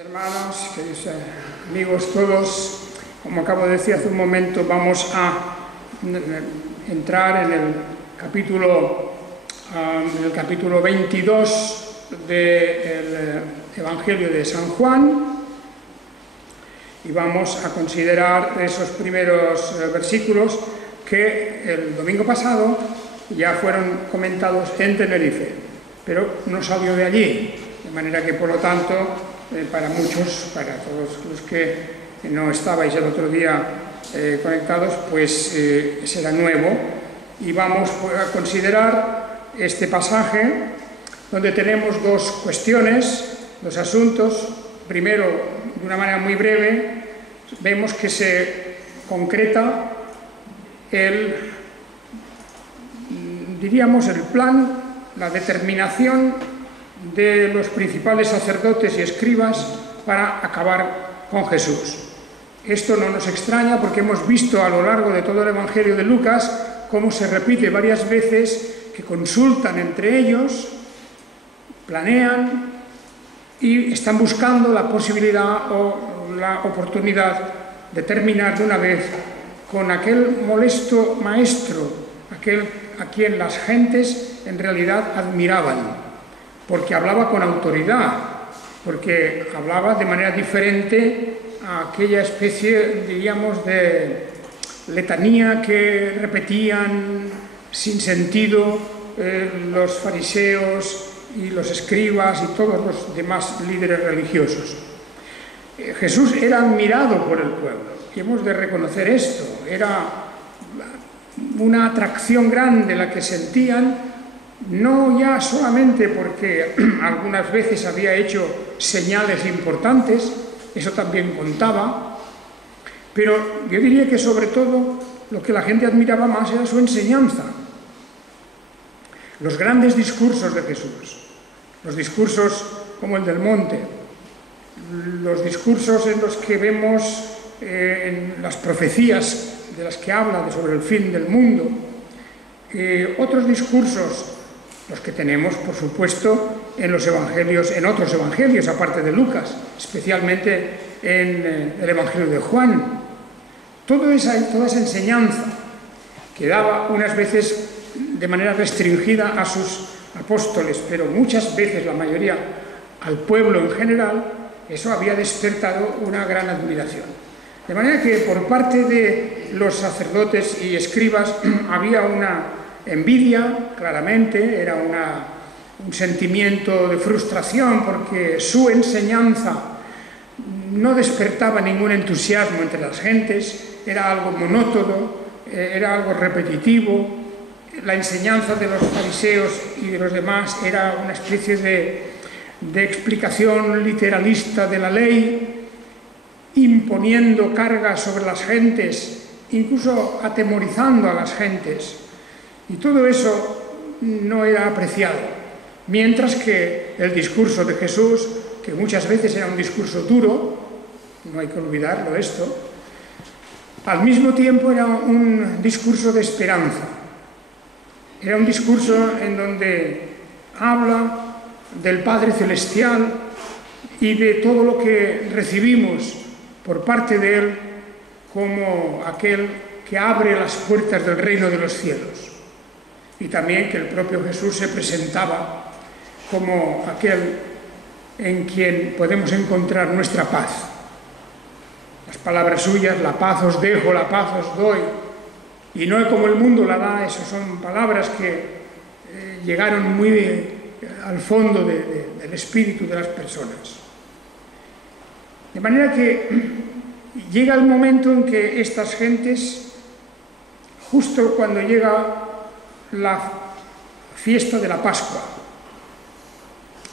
Hermanos, queridos amigos todos, como acabo de decir hace un momento, vamos a entrar en el capítulo 22 del Evangelio de San Juan y vamos a considerar esos primeros versículos que el domingo pasado ya fueron comentados en Tenerife, pero no salió de allí, de manera que por lo tanto para muchos, para todos los que no estabais el otro día conectados, pues será nuevo y vamos a considerar este pasaje donde tenemos dos cuestiones, dos asuntos. Primero, de una manera muy breve, vemos que se concreta el plan, la determinación de los principales sacerdotes y escribas para acabar con Jesús. Esto no nos extraña porque hemos visto a lo largo de todo el Evangelio de Lucas cómo se repite varias veces que consultan entre ellos, planean y están buscando la posibilidad o la oportunidad de terminar de una vez con aquel molesto maestro, aquel a quien las gentes en realidad admiraban, porque hablaba con autoridad, porque hablaba de manera diferente a aquella especie, diríamos, de letanía que repetían sin sentido los fariseos y los escribas y todos los demás líderes religiosos. Jesús era admirado por el pueblo, y hemos de reconocer esto. Era una atracción grande la que sentían, no ya solamente porque algunas veces había hecho señales importantes, eso también contaba, pero yo diría que sobre todo lo que la gente admiraba más era su enseñanza. Los grandes discursos de Jesús, los discursos como el del monte, los discursos en los que vemos en las profecías de las que habla sobre el fin del mundo, otros discursos, los que tenemos, por supuesto, en los evangelios, en otros evangelios, aparte de Lucas, especialmente en el Evangelio de Juan. Toda esa enseñanza que daba unas veces de manera restringida a sus apóstoles, pero muchas veces, la mayoría, al pueblo en general, eso había despertado una gran admiración. De manera que por parte de los sacerdotes y escribas había una envidia, claramente, era un sentimiento de frustración porque su enseñanza no despertaba ningún entusiasmo entre las gentes, era algo monótono, era algo repetitivo. La enseñanza de los fariseos y de los demás era una especie de explicación literalista de la ley, imponiendo cargas sobre las gentes, incluso atemorizando a las gentes. Y todo eso no era apreciado, mientras que el discurso de Jesús, que muchas veces era un discurso duro, no hay que olvidarlo esto, al mismo tiempo era un discurso de esperanza. Era un discurso en donde habla del Padre Celestial y de todo lo que recibimos por parte de Él como aquel que abre las puertas del reino de los cielos. Y también que el propio Jesús se presentaba como aquel en quien podemos encontrar nuestra paz. Las palabras suyas, la paz os dejo, la paz os doy, y no como el mundo la da. Esas son palabras que llegaron muy al fondo del espíritu de las personas. De manera que llega el momento en que estas gentes, justo cuando llega la fiesta de la Pascua,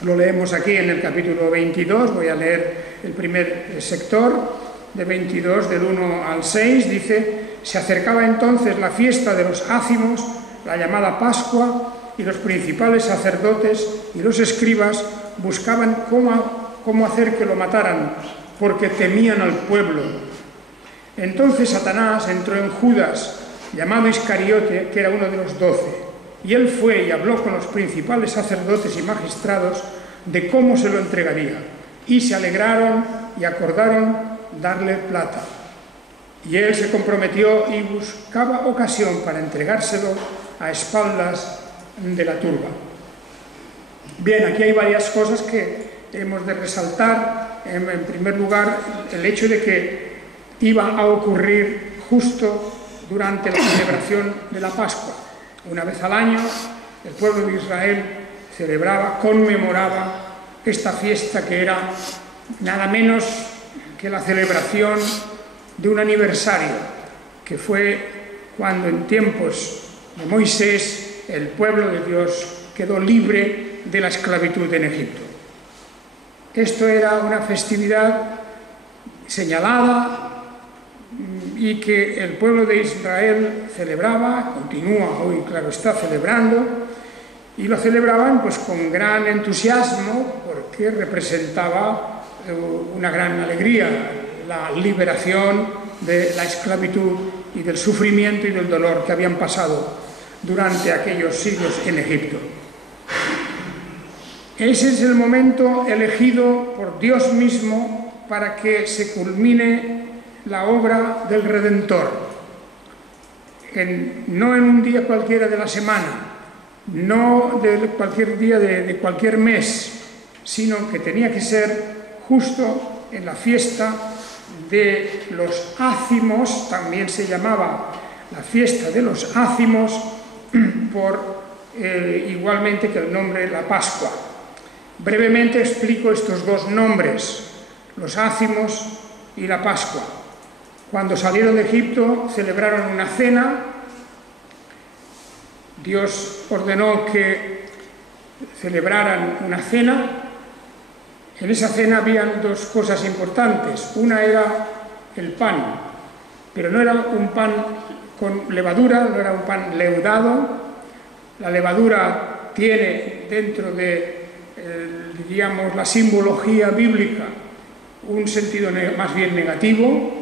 lo leemos aquí en el capítulo 22, voy a leer el primer sector, de 22, del 1 al 6, dice: se acercaba entonces la fiesta de los ácimos, la llamada Pascua, y los principales sacerdotes y los escribas buscaban cómo hacer que lo mataran, porque temían al pueblo. Entonces Satanás entró en Judas, llamado Iscariote, que era uno de los 12, y él fue y habló con los principales sacerdotes y magistrados de cómo se lo entregaría. y se alegraron y acordaron darle plata. Y él se comprometió y buscaba ocasión para entregárselo a espaldas de la turba. Bien, aquí hay varias cosas que hemos de resaltar. En primer lugar, el hecho de que iba a ocurrir justo durante la celebración de la Pascua. Una vez al año, el pueblo de Israel celebraba, conmemoraba esta fiesta que era nada menos que la celebración de un aniversario, que fue cuando en tiempos de Moisés el pueblo de Dios quedó libre de la esclavitud en Egipto. Esto era una festividad señalada y que el pueblo de Israel celebraba, continúa hoy, claro está, celebrando, y lo celebraban pues con gran entusiasmo porque representaba una gran alegría, la liberación de la esclavitud y del sufrimiento y del dolor que habían pasado durante aquellos siglos en Egipto. Ese es el momento elegido por Dios mismo para que se culmine la obra del Redentor. No en un día cualquiera de la semana, no de cualquier día de cualquier mes, sino que tenía que ser justo en la fiesta de los ácimos, también se llamaba la fiesta de los ácimos, igualmente que el nombre la Pascua. Brevemente explico estos dos nombres, los ácimos y la Pascua. Cuando salieron de Egipto celebraron una cena. Dios ordenó que celebraran una cena. En esa cena habían dos cosas importantes. Una era el pan, pero no era un pan con levadura, no era un pan leudado. La levadura tiene dentro de, diríamos, la simbología bíblica un sentido más bien negativo.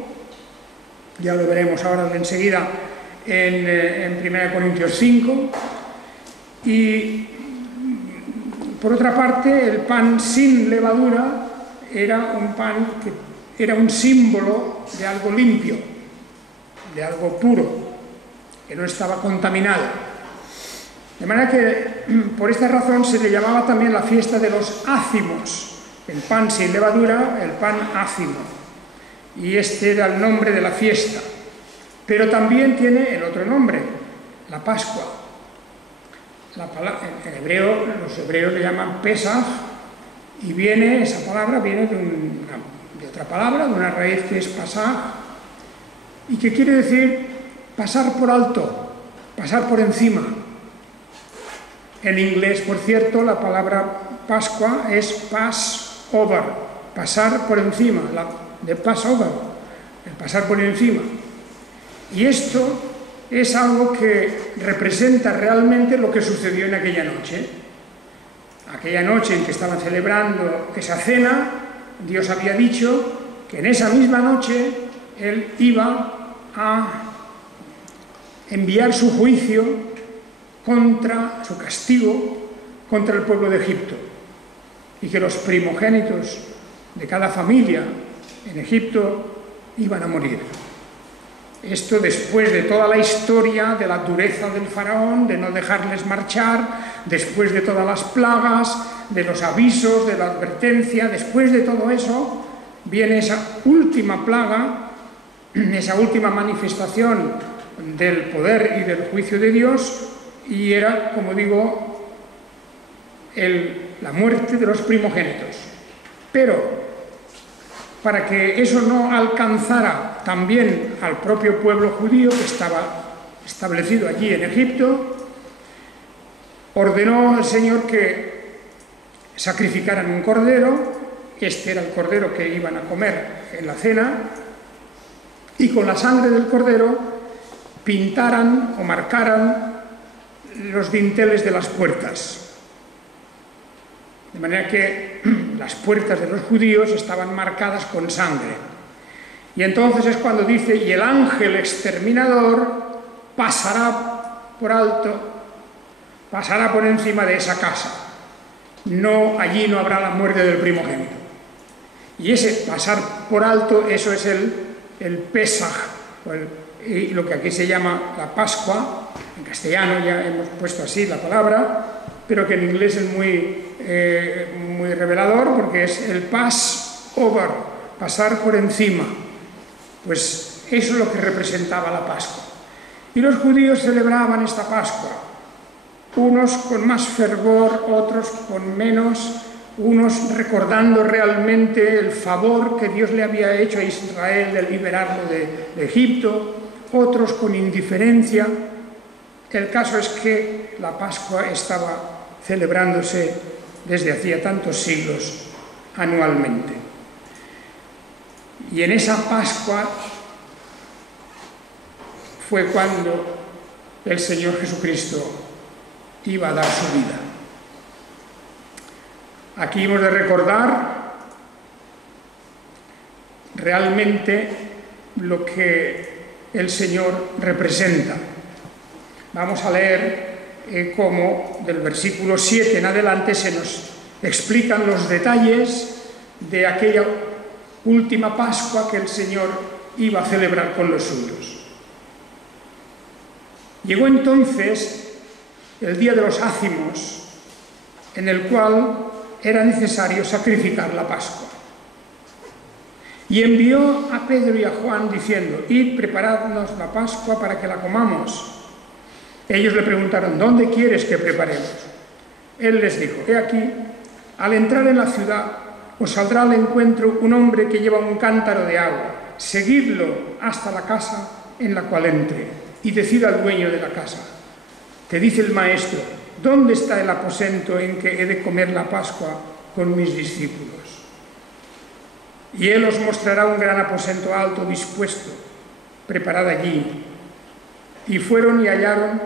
Ya lo veremos ahora enseguida en 1 Corintios 5. Y por otra parte, el pan sin levadura era un pan que era un símbolo de algo limpio, de algo puro, que no estaba contaminado. De manera que, por esta razón, se le llamaba también la fiesta de los ácimos. El pan sin levadura, el pan ácimo. Y este era el nombre de la fiesta. Pero también tiene el otro nombre, la Pascua. En hebreo, los hebreos le llaman Pesaj, y esa palabra viene de otra palabra, de una raíz que es pasaj, y que quiere decir pasar por alto, pasar por encima. En inglés, por cierto, la palabra Pascua es pass over, pasar por encima, de pass over, el pasar por encima. Y esto es algo que representa realmente lo que sucedió en aquella noche. Aquella noche en que estaban celebrando esa cena, Dios había dicho que en esa misma noche Él iba a enviar su juicio su castigo contra el pueblo de Egipto, y que los primogénitos de cada familia en Egipto iban a morir. Esto después de toda la historia de la dureza del faraón, de no dejarles marchar, después de todas las plagas, de los avisos, de la advertencia, después de todo eso, viene esa última plaga, esa última manifestación del poder y del juicio de Dios, y era, como digo, la muerte de los primogénitos. Pero para que eso no alcanzara también al propio pueblo judío que estaba establecido allí en Egipto, ordenó el Señor que sacrificaran un cordero. Este era el cordero que iban a comer en la cena, y con la sangre del cordero pintaran o marcaran los dinteles de las puertas. De manera que las puertas de los judíos estaban marcadas con sangre. Y entonces es cuando dice: y el ángel exterminador pasará por alto, pasará por encima de esa casa. Allí no habrá la muerte del primogénito. Y ese pasar por alto, eso es el Pesaj, y lo que aquí se llama la Pascua. En castellano ya hemos puesto así la palabra, pero que en inglés es muy revelador, porque es el Passover, pasar por encima. Pues eso es lo que representaba la Pascua. Y los judíos celebraban esta Pascua, unos con más fervor, otros con menos, unos recordando realmente el favor que Dios le había hecho a Israel de liberarlo de Egipto, otros con indiferencia. El caso es que la Pascua estaba celebrándose desde hacía tantos siglos anualmente. Y en esa Pascua fue cuando el Señor Jesucristo iba a dar su vida. Aquí hemos de recordar realmente lo que el Señor representa. Vamos a leer cómo del versículo 7 en adelante se nos explican los detalles de aquella última Pascua que el Señor iba a celebrar con los suyos. Llegó entonces el día de los ácimos, en el cual era necesario sacrificar la Pascua. Y envió a Pedro y a Juan diciendo: id, preparadnos la Pascua para que la comamos. Ellos le preguntaron: ¿dónde quieres que preparemos? Él les dijo: he aquí, al entrar en la ciudad os saldrá al encuentro un hombre que lleva un cántaro de agua. Seguidlo hasta la casa en la cual entre, y decid al dueño de la casa: te dice el maestro, ¿dónde está el aposento en que he de comer la Pascua con mis discípulos? Y él os mostrará un gran aposento alto dispuesto, preparad allí. Y fueron y hallaron,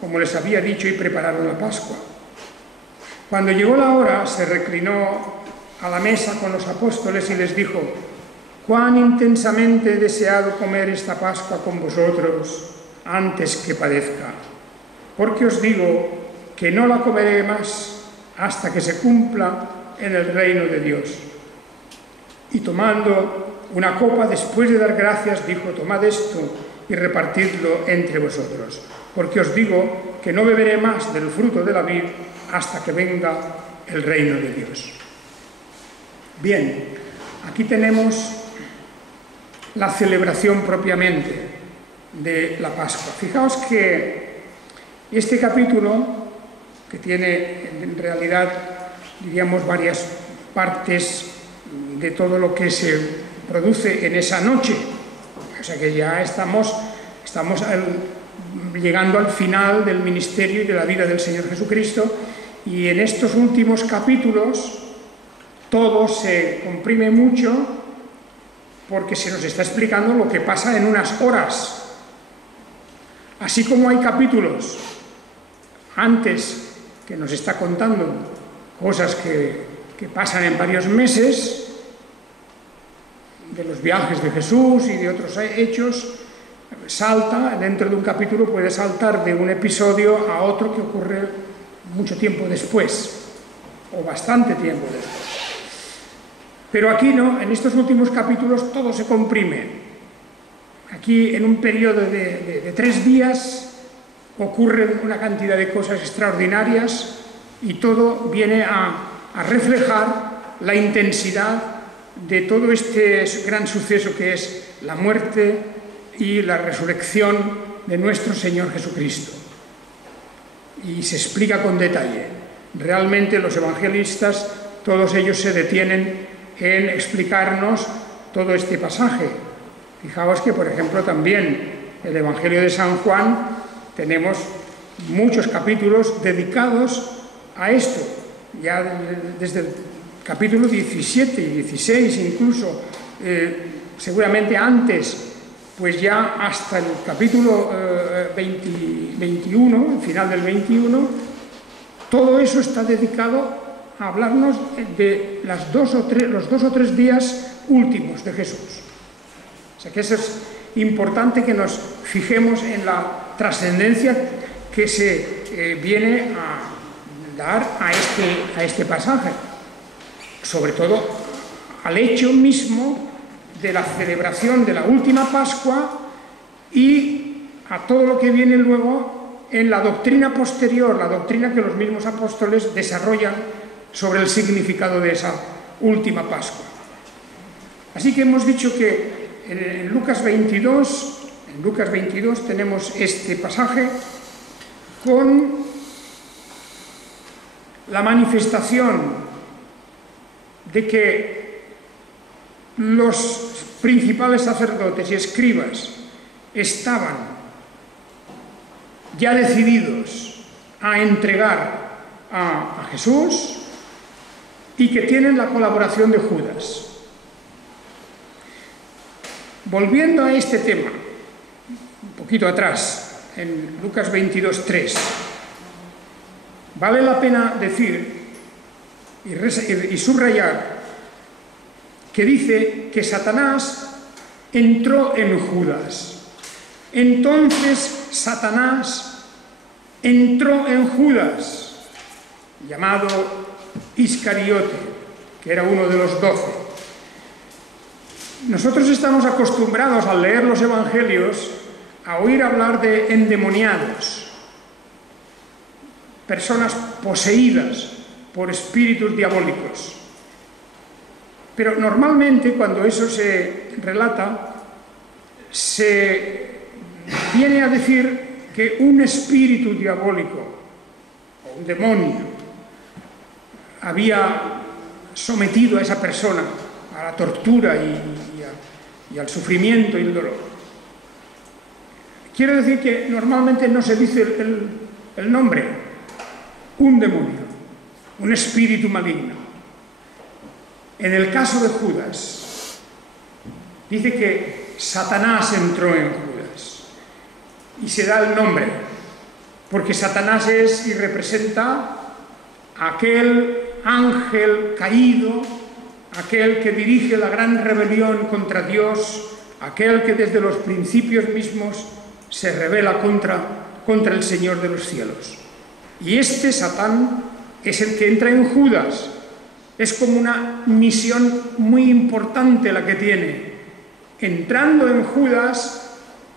como les había dicho, y prepararon la Pascua. Cuando llegó la hora, se reclinó a la mesa con los apóstoles y les dijo: cuán intensamente he deseado comer esta Pascua con vosotros antes que padezca. Porque os digo que no la comeré más hasta que se cumpla en el reino de Dios. Y tomando una copa, después de dar gracias, dijo: tomad esto y repartidlo entre vosotros, porque os digo que no beberé más del fruto de la vid hasta que venga el reino de Dios. Bien, aquí tenemos la celebración propiamente de la Pascua. Fijaos que este capítulo, que tiene en realidad, diríamos, varias partes de todo lo que se produce en esa noche, o sea que ya estamos llegando al final del ministerio y de la vida del Señor Jesucristo, y en estos últimos capítulos todo se comprime mucho porque se nos está explicando lo que pasa en unas horas. Así como hay capítulos antes que nos está contando cosas que pasan en varios meses, de los viajes de Jesús y de otros hechos, salta, dentro de un capítulo puede saltar de un episodio a otro que ocurre mucho tiempo después, o bastante tiempo después. Pero aquí no, en estos últimos capítulos todo se comprime. Aquí, en un periodo de 3 días, ocurren una cantidad de cosas extraordinarias y todo viene a reflejar la intensidad de todo este gran suceso que es la muerte y la resurrección de nuestro Señor Jesucristo. Y se explica con detalle. Realmente los evangelistas, todos ellos se detienen en explicarnos todo este pasaje. Fijaos que, por ejemplo, también el Evangelio de San Juan tenemos muchos capítulos dedicados a esto, ya desde el capítulo 17 y 16 incluso, seguramente antes, pues ya hasta el capítulo 21, el final del 21, todo eso está dedicado a hablarnos de los 2 o 3 días últimos de Jesús. O sea que eso es importante, que nos fijemos en la trascendencia que se viene a dar a este pasaje, sobre todo al hecho mismo de la celebración de la última Pascua y a todo lo que viene luego en la doctrina posterior, la doctrina que los mismos apóstoles desarrollan sobre el significado de esa última Pascua. Así que hemos dicho que en Lucas 22 tenemos este pasaje con la manifestación de que los principales sacerdotes y escribas estaban ya decididos a entregar a Jesús y que tienen la colaboración de Judas. Volviendo a este tema, un poquito atrás, en Lucas 22:3, vale la pena decir y subrayar que dice que Satanás entró en Judas. Entonces Satanás entró en Judas, llamado Iscariote, que era uno de los 12. Nosotros estamos acostumbrados al leer los evangelios a oír hablar de endemoniados, personas poseídas por espíritus diabólicos. Pero normalmente cuando eso se relata, se viene a decir que un espíritu diabólico o un demonio había sometido a esa persona a la tortura y al sufrimiento y el dolor. Quiero decir que normalmente no se dice el nombre, un demonio, un espíritu maligno. En el caso de Judas, dice que Satanás entró en Judas y se da el nombre, porque Satanás es y representa a aquel ángel caído, aquel que dirige la gran rebelión contra Dios, aquel que desde los principios mismos se rebela contra el Señor de los cielos. Y este Satán es el que entra en Judas. Es como una misión muy importante la que tiene. Entrando en Judas,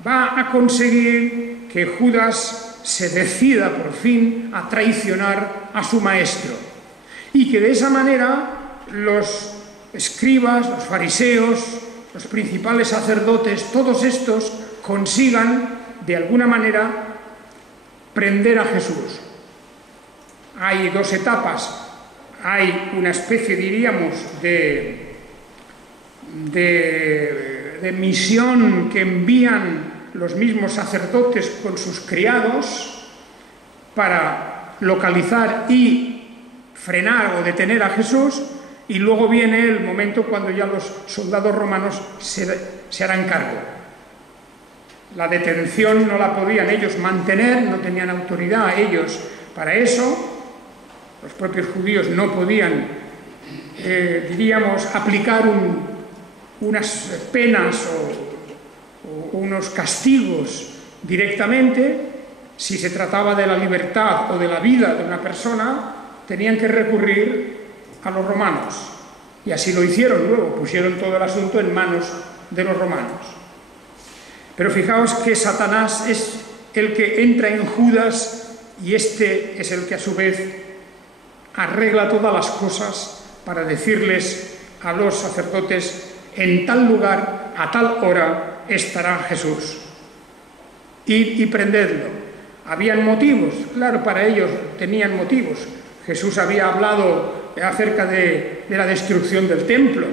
va a conseguir que Judas se decida por fin a traicionar a su maestro. Y que de esa manera los escribas, los fariseos, los principales sacerdotes, todos estos consigan de alguna manera prender a Jesús. Hay dos etapas. Hay una especie, diríamos, de misión que envían los mismos sacerdotes con sus criados para localizar y frenar o detener a Jesús, y luego viene el momento cuando ya los soldados romanos se harán cargo. La detención no la podían ellos mantener, no tenían autoridad ellos para eso. Los propios judíos no podían, diríamos, aplicar unas penas o unos castigos directamente. Si se trataba de la libertad o de la vida de una persona, tenían que recurrir a los romanos. Y así lo hicieron luego, pusieron todo el asunto en manos de los romanos. Pero fijaos que Satanás es el que entra en Judas y este es el que a su vez arregla todas las cosas para decirles a los sacerdotes: en tal lugar, a tal hora, estará Jesús. Id y prendedlo. Habían motivos, claro, para ellos tenían motivos. Jesús había hablado acerca de la destrucción del templo.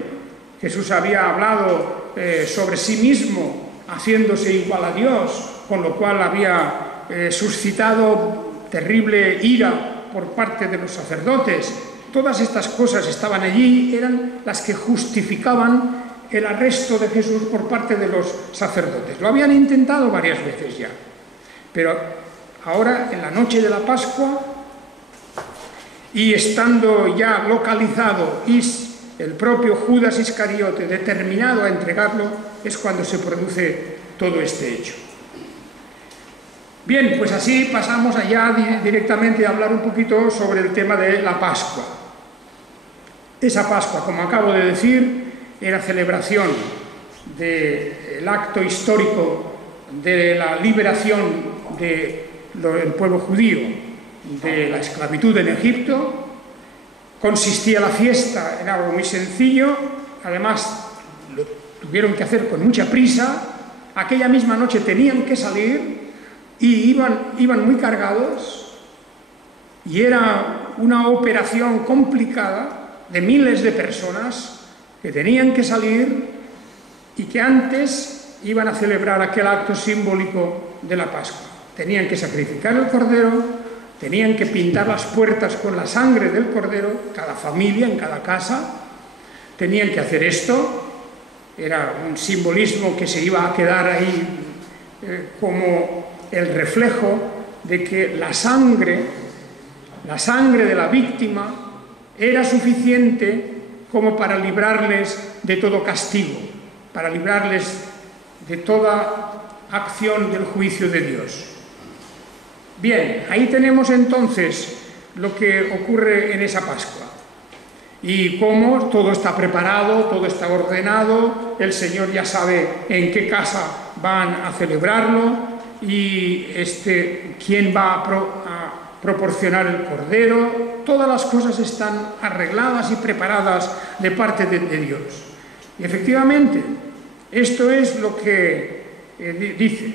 Jesús había hablado sobre sí mismo, haciéndose igual a Dios, con lo cual había suscitado terrible ira por parte de los sacerdotes. Todas estas cosas estaban allí, eran las que justificaban el arresto de Jesús por parte de los sacerdotes. Lo habían intentado varias veces ya, pero ahora, en la noche de la Pascua, y estando ya localizado el propio Judas Iscariote determinado a entregarlo, es cuando se produce todo este hecho. Bien, pues así pasamos allá directamente a hablar un poquito sobre el tema de la Pascua. Esa Pascua, como acabo de decir, era celebración del acto histórico de la liberación del pueblo judío de la esclavitud en Egipto. Consistía la fiesta en algo muy sencillo, además lo tuvieron que hacer con mucha prisa. Aquella misma noche tenían que salir y iban muy cargados, y era una operación complicada de miles de personas que tenían que salir y que antes iban a celebrar aquel acto simbólico de la Pascua. Tenían que sacrificar el cordero, tenían que pintar las puertas con la sangre del cordero, cada familia, en cada casa, tenían que hacer esto. Era un simbolismo que se iba a quedar ahí como el reflejo de que la sangre de la víctima era suficiente como para librarles de todo castigo, para librarles de toda acción del juicio de Dios. Bien, ahí tenemos entonces lo que ocurre en esa Pascua. Y cómo todo está preparado, todo está ordenado, el Señor ya sabe en qué casa van a celebrarlo y quién va a proporcionar el cordero. Todas las cosas están arregladas y preparadas de parte de Dios. Y efectivamente, esto es lo que dice.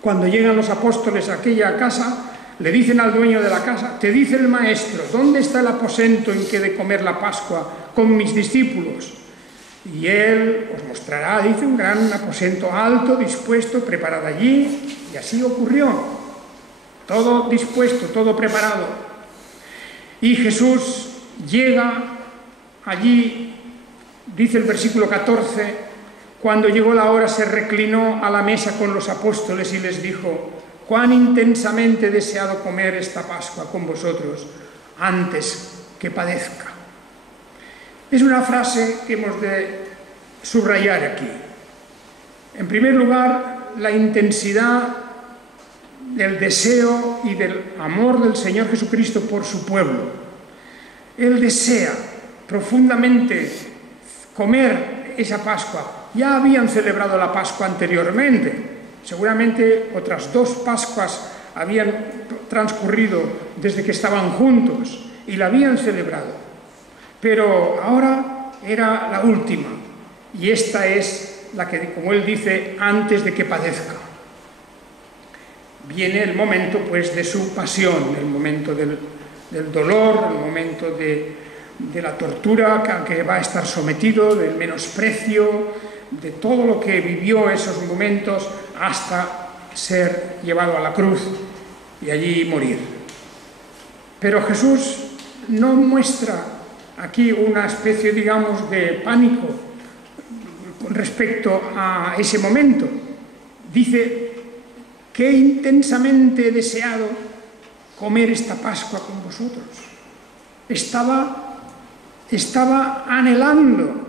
Cuando llegan los apóstoles a aquella casa, le dicen al dueño de la casa: te dice el maestro, ¿dónde está el aposento en que he de comer la Pascua con mis discípulos? Y él os mostrará, dice, un gran aposento alto, dispuesto, preparado allí. Y así ocurrió. Todo dispuesto, todo preparado. Y Jesús llega allí, dice el versículo 14, cuando llegó la hora se reclinó a la mesa con los apóstoles y les dijo: cuán intensamente he deseado comer esta Pascua con vosotros antes que padezca. Es una frase que hemos de subrayar aquí. En primer lugar, la intensidad del deseo y del amor del Señor Jesucristo por su pueblo. Él desea profundamente comer esa Pascua. Ya habían celebrado la Pascua anteriormente. Seguramente otras 2 Pascuas habían transcurrido desde que estaban juntos y la habían celebrado. Pero ahora era la última, y esta es la que, como él dice, antes de que padezca. Viene el momento, pues, de su pasión, el momento del dolor, el momento de la tortura a que va a estar sometido, del menosprecio, de todo lo que vivió esos momentos hasta ser llevado a la cruz y allí morir. Pero Jesús no muestra aquí una especie, digamos, de pánico con respecto a ese momento. Dice: qué intensamente he deseado comer esta Pascua con vosotros. Estaba anhelando,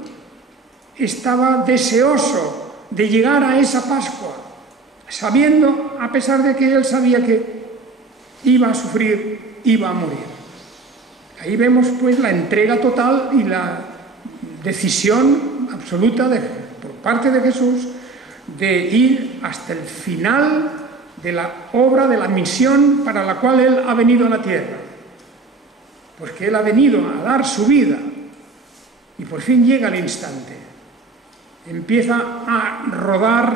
estaba deseoso de llegar a esa Pascua, sabiendo, a pesar de que él sabía que iba a sufrir, iba a morir. Ahí vemos, pues, la entrega total y la decisión absoluta por parte de Jesús de ir hasta el final de la obra, de la misión para la cual él ha venido a la tierra. Porque él ha venido a dar su vida y por fin llega el instante. Empieza a rodar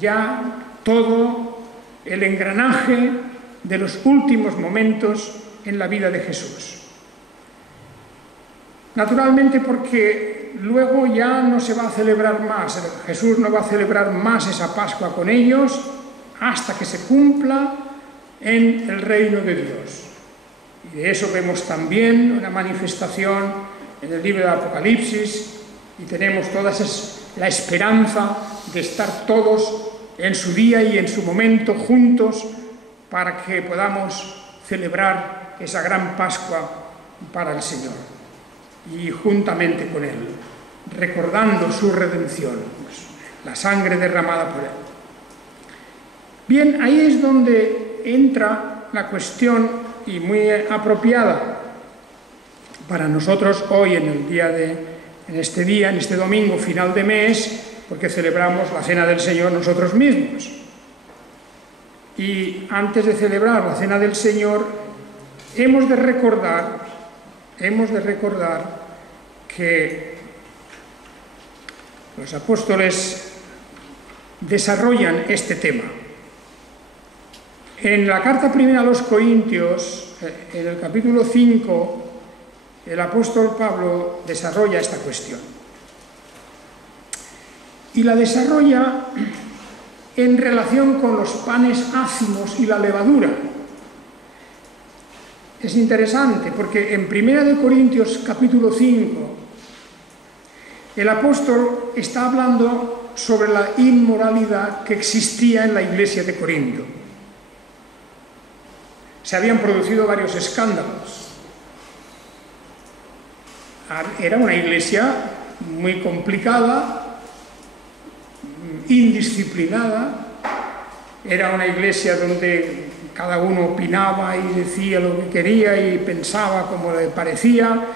ya todo el engranaje de los últimos momentos en la vida de Jesús. Naturalmente, porque luego ya no se va a celebrar más, Jesús no va a celebrar más esa Pascua con ellos hasta que se cumpla en el reino de Dios. Y de eso vemos también una manifestación en el libro de Apocalipsis, y tenemos toda la esperanza de estar todos en su día y en su momento juntos para que podamos celebrar esa gran Pascua para el Señor y juntamente con Él, recordando su redención, pues, la sangre derramada por Él. Bien, ahí es donde entra la cuestión, y muy apropiada para nosotros hoy en el día de en este día, en este domingo, final de mes, porque celebramos la Cena del Señor nosotros mismos. Y antes de celebrar la Cena del Señor, hemos de recordar que los apóstoles desarrollan este tema. En la carta primera a los Corintios, en el capítulo 5, el apóstol Pablo desarrolla esta cuestión. Y la desarrolla en relación con los panes ácimos y la levadura. Es interesante porque en 1 Corintios capítulo 5 el apóstol está hablando sobre la inmoralidad que existía en la iglesia de Corinto. Se habían producido varios escándalos. Era una iglesia muy complicada, indisciplinada. Era una iglesia donde cada uno opinaba y decía lo que quería y pensaba como le parecía,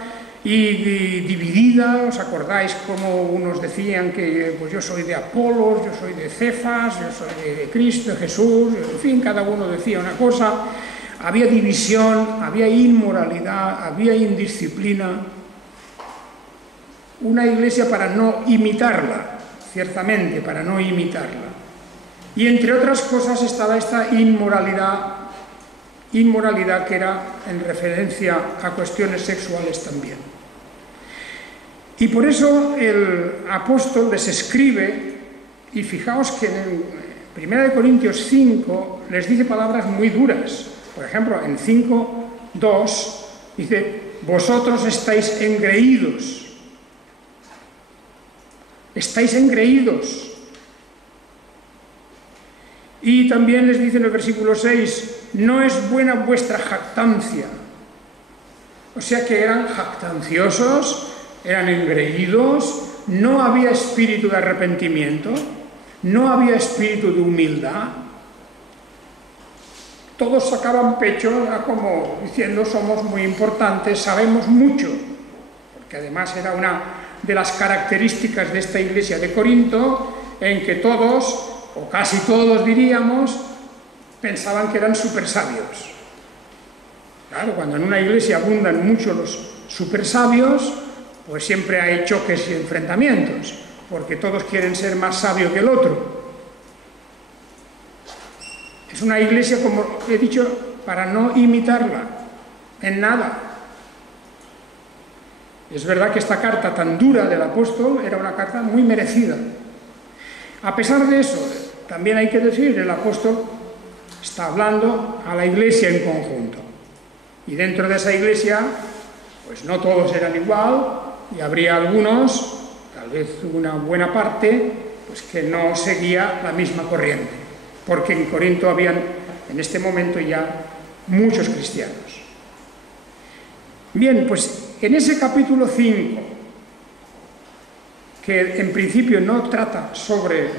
y dividida. ¿Os acordáis cómo unos decían que pues yo soy de Apolos, yo soy de Cefas, yo soy de Cristo, de Jesús? En fin, cada uno decía una cosa. Había división, había inmoralidad, había indisciplina. Una iglesia para no imitarla, ciertamente, para no imitarla. Y entre otras cosas estaba esta inmoralidad que era en referencia a cuestiones sexuales también. Y por eso el apóstol les escribe, y fijaos que en 1 Corintios 5 les dice palabras muy duras. Por ejemplo, en 5:2 dice: vosotros estáis engreídos. Estáis engreídos. Y también les dice en el versículo 6: no es buena vuestra jactancia. O sea que eran jactanciosos, eran engreídos, no había espíritu de arrepentimiento, no había espíritu de humildad. Todos sacaban pecho, era como diciendo: somos muy importantes, sabemos mucho, porque además era una de las características de esta iglesia de Corinto, en que todos, o casi todos diríamos, pensaban que eran súper sabios. Claro, cuando en una iglesia abundan mucho los súper sabios, pues siempre hay choques y enfrentamientos, porque todos quieren ser más sabios que el otro. Es una iglesia, como he dicho, para no imitarla en nada. Es verdad que esta carta tan dura del apóstol era una carta muy merecida. A pesar de eso, también hay que decir, el apóstol está hablando a la iglesia en conjunto. Y dentro de esa iglesia, pues no todos eran igual, y habría algunos, tal vez una buena parte, pues que no seguía la misma corriente, porque en Corinto habían en este momento ya muchos cristianos. Bien, pues en ese capítulo 5, que en principio no trata sobre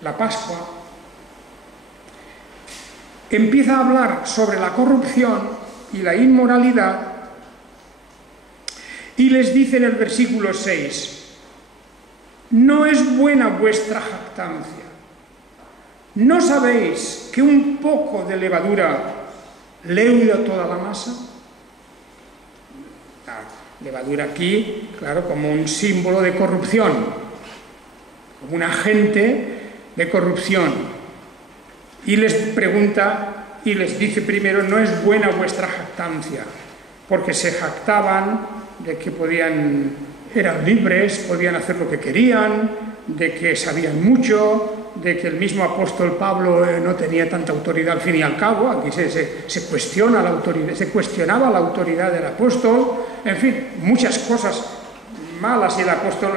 la Pascua, empieza a hablar sobre la corrupción y la inmoralidad, y les dice en el versículo 6: no es buena vuestra jactancia. ¿No sabéis que un poco de levadura leuda toda la masa? La levadura aquí, claro, como un símbolo de corrupción, como un agente de corrupción. Y les pregunta y les dice primero: no es buena vuestra jactancia, porque se jactaban de que eran libres, podían hacer lo que querían, de que sabían mucho, de que el mismo apóstol Pablo no tenía tanta autoridad al fin y al cabo. Aquí se cuestionaba la autoridad del apóstol. En fin, muchas cosas malas, y el apóstol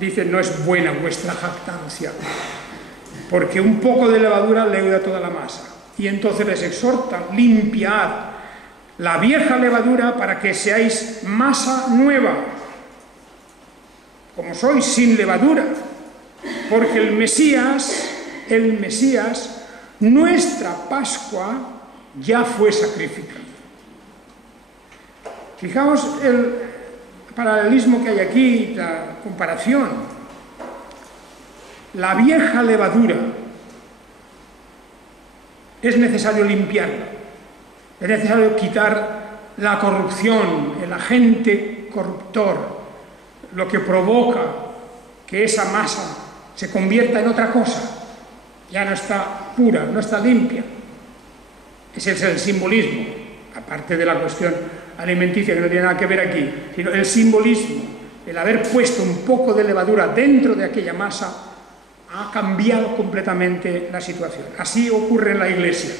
dice: no es buena vuestra jactancia, porque un poco de levadura leuda toda la masa. Y entonces les exhorta: limpiad la vieja levadura para que seáis masa nueva, como sois, sin levadura, porque el Mesías, nuestra Pascua, ya fue sacrificado. Fijaos, el paralelismo que hay aquí, la comparación. La vieja levadura es necesario limpiarla, es necesario quitar la corrupción, el agente corruptor, lo que provoca que esa masa se convierta en otra cosa. Ya no está pura, no está limpia. Ese es el simbolismo, aparte de la cuestión alimenticia que no tiene nada que ver aquí, sino el simbolismo, el haber puesto un poco de levadura dentro de aquella masa ha cambiado completamente la situación. Así ocurre en la Iglesia.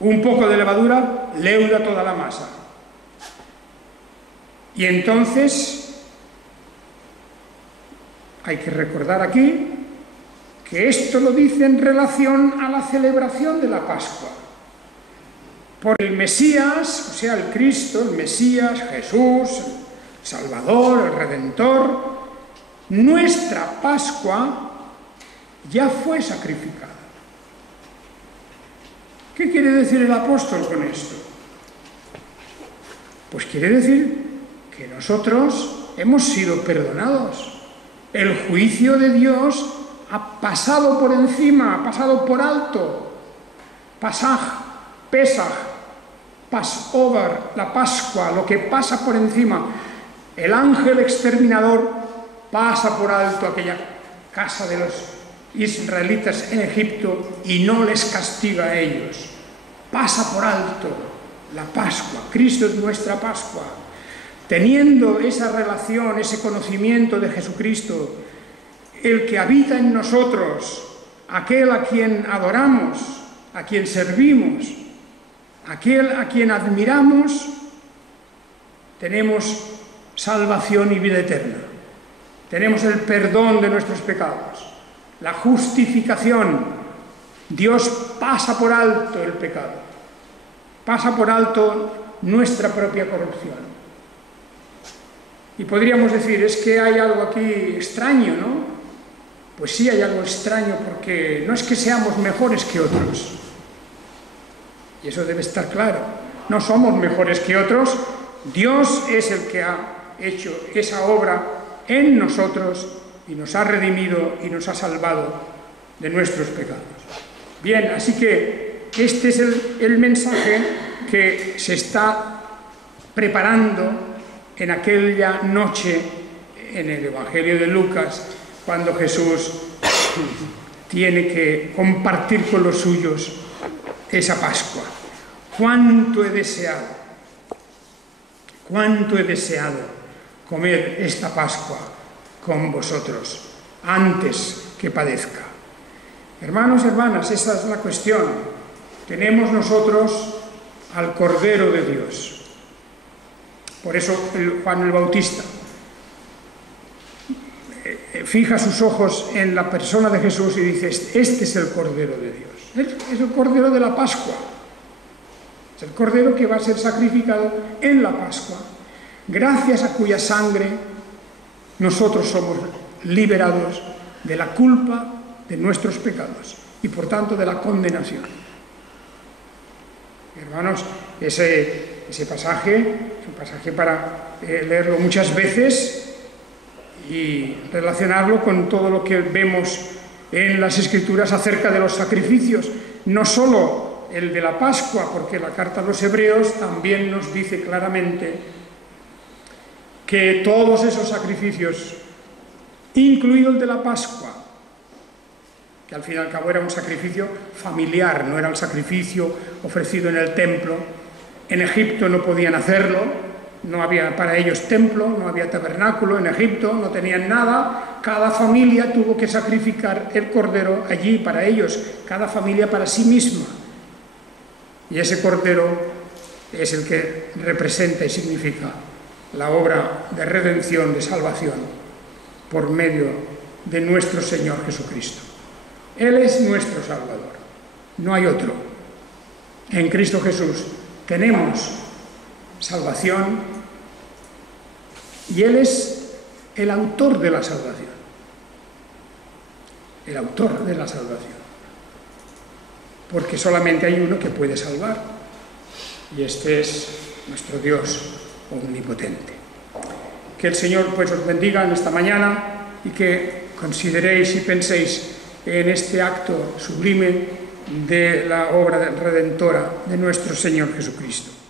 Un poco de levadura leuda toda la masa. Y entonces hay que recordar aquí que esto lo dice en relación a la celebración de la Pascua. Por el Mesías, o sea, el Cristo, el Mesías, Jesús, el Salvador, el Redentor, nuestra Pascua ya fue sacrificada. ¿Qué quiere decir el apóstol con esto? Pues quiere decir que nosotros hemos sido perdonados. El juicio de Dios ha pasado por encima, ha pasado por alto. Pesaj, Passover, la Pascua, lo que pasa por encima. El ángel exterminador pasa por alto aquella casa de los israelitas en Egipto y no les castiga a ellos. Pasa por alto la Pascua. Cristo es nuestra Pascua. Teniendo esa relación, ese conocimiento de Jesucristo, el que habita en nosotros, aquel a quien adoramos, a quien servimos, aquel a quien admiramos, tenemos salvación y vida eterna. Tenemos el perdón de nuestros pecados, la justificación. Dios pasa por alto el pecado, pasa por alto nuestra propia corrupción. Y podríamos decir, es que hay algo aquí extraño, ¿no? Pues sí, hay algo extraño, porque no es que seamos mejores que otros. Y eso debe estar claro. No somos mejores que otros. Dios es el que ha hecho esa obra en nosotros y nos ha redimido y nos ha salvado de nuestros pecados. Bien, así que este es el mensaje que se está preparando en aquella noche en el Evangelio de Lucas, cuando Jesús tiene que compartir con los suyos esa Pascua. ¡Cuánto he deseado comer esta Pascua con vosotros antes que padezca! Hermanos, hermanas, esa es la cuestión. Tenemos nosotros al Cordero de Dios. Por eso Juan el Bautista fija sus ojos en la persona de Jesús y dice, este es el Cordero de Dios. Es el Cordero de la Pascua. Es el Cordero que va a ser sacrificado en la Pascua, gracias a cuya sangre nosotros somos liberados de la culpa de nuestros pecados y por tanto de la condenación. Hermanos, ese pasaje es un pasaje para leerlo muchas veces y relacionarlo con todo lo que vemos en las Escrituras acerca de los sacrificios, no solo el de la Pascua, porque la carta a los Hebreos también nos dice claramente que todos esos sacrificios, incluido el de la Pascua, que al fin y al cabo era un sacrificio familiar, no era el sacrificio ofrecido en el templo. En Egipto no podían hacerlo, no había para ellos templo, no había tabernáculo en Egipto, no tenían nada. Cada familia tuvo que sacrificar el cordero allí para ellos, cada familia para sí misma. Y ese cordero es el que representa y significa la obra de redención, de salvación, por medio de nuestro Señor Jesucristo. Él es nuestro Salvador, no hay otro. En Cristo Jesús tenemos salvación y Él es el autor de la salvación. El autor de la salvación. Porque solamente hay uno que puede salvar y este es nuestro Dios omnipotente. Que el Señor pues os bendiga en esta mañana y que consideréis y penséis en este acto sublime de la obra redentora de nuestro Señor Jesucristo.